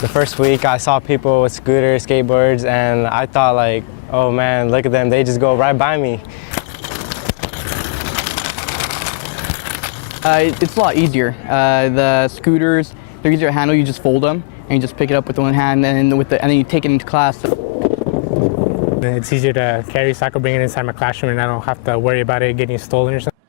The first week I saw people with scooters, skateboards, and I thought like, oh man, look at them, they just go right by me. It's a lot easier. The scooters, they're easier to handle. You just fold them and you just pick it up with one hand, and then you take it into class. It's easier to carry, so I can bring it inside my classroom and I don't have to worry about it getting stolen or something.